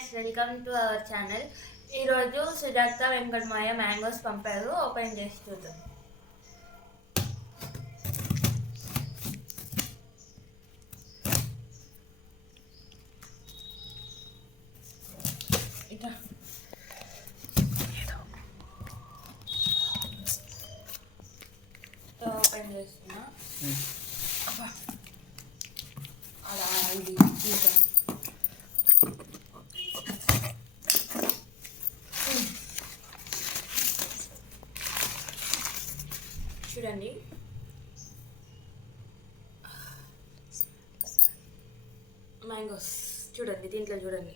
Guys, welcome to our channel. ఈరోజు Sujatha వెంకటమాయ mangoes పంపారు, open చేసి చూద్దాం. ఓపెన్ చేస్తున్నా. అలా ఇది చూద్దాం. చూడండి, మ్యాంగోస్ చూడండి. దీంట్లో చూడండి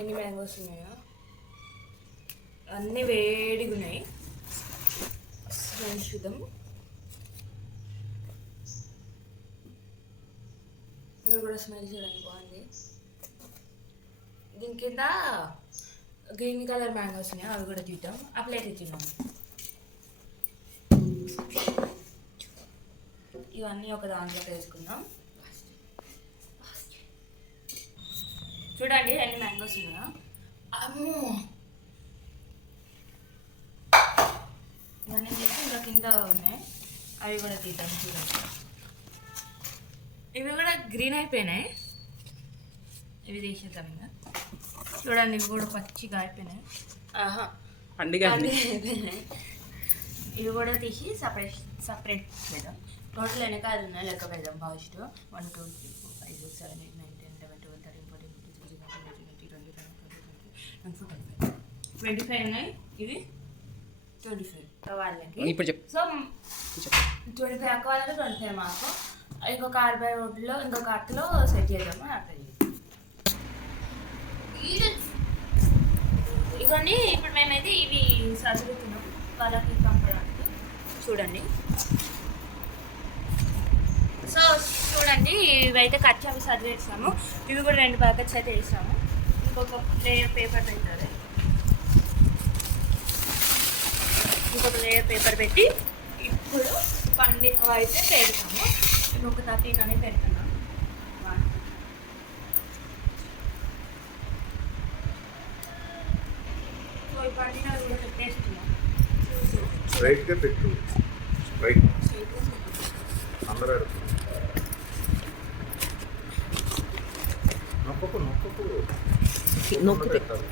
ఎన్ని మ్యాంగోస్ ఉన్నాయో. అన్నీ వేడిగా ఉన్నాయి. చూద్దాం. మీరు కూడా స్మెల్ చూడండి, బాగుంది. దీని కింద గ్రీన్ కలర్ మ్యాంగోస్ ఉన్నాయి, అవి కూడా తీద్దాం. ఆ ప్లేట్ ఇచ్చినాం. ఇవన్నీ ఒక దాంట్లో వేసుకుందాం. చూడండి ఎన్ని మ్యాంగోస్ ఉన్నాయో. అమ్మో, ఇవన్నీ చేసి ఇంకా కింద ఉన్నాయి, అవి కూడా తీద్దాం. చూడండి, ఇవి కూడా గ్రీన్ అయిపోయినాయి. ఇవి తీసేద్దాం ఇంకా. చూడండి, ఇవి కూడా పచ్చిగా అయిపోయినాయి. అయిపోయినాయి. ఇవి కూడా తీసి సపరేట్ పెడదాం. టోటల్ వెనకాల ఉన్నాయి, లెక్క పెడదాం. ఫస్ట్ 1 2 3 4 5 6 7 8 9 10 11 12 13 14 15 16 17 18 19 20 25 ఉన్నాయి. ఇవి 25 వాళ్ళకి. సో 25 అక్క వాళ్ళకి 25 మాకు. ఇంకొక 40 రోడ్లో ఇంకొక అట్టలో సెట్ చేద్దాము. అట్లా ఇవన్నీ ఇప్పుడు మేమైతే ఇవి సదురుతున్నాం వాళ్ళకి పంపడానికి. చూడండి. సో చూడండి, ఇవైతే కచ్చావి సదిరేస్తాము. ఇవి కూడా 2 ప్యాకెట్స్ అయితే వేస్తాము. ఇంకొక లేయర్ పేపర్ పెట్టాలి. ఇంకొక లేయర్ పేపర్ పెట్టి ఇప్పుడు పండినవి అయితే పెడతాము. ఇప్పుడు ఒక 13 అనేది పెడుతున్నాం. సో ఈ పండినవి కూడా పెట్టేస్తున్నాం. రైట్గా పెట్టు. రైట్ అందరూ నొక్కు పెట్టాలి.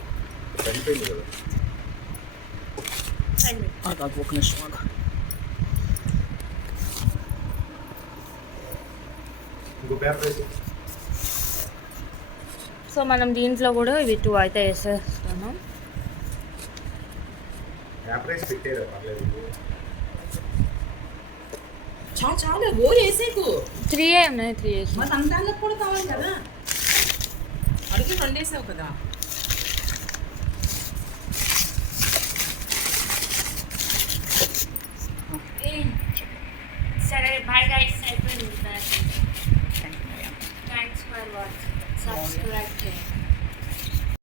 చనిపోయింది కదా. ఒక నిమిషం. సో మనం దీంట్లో కూడా ఇవి 2 అయితే వేసేస్తాము. చాలా ఓ వేసేకు 3 ఉన్నాయి. 3 వేసి మరి అందాలకు కూడా కావాలి కదా. అడిగి 2 వేసావు కదా. సరే, బాయ్ గైస్. అయిపోయింది. Thanks for watching. సబ్స్క్రైబ్ చేయండి.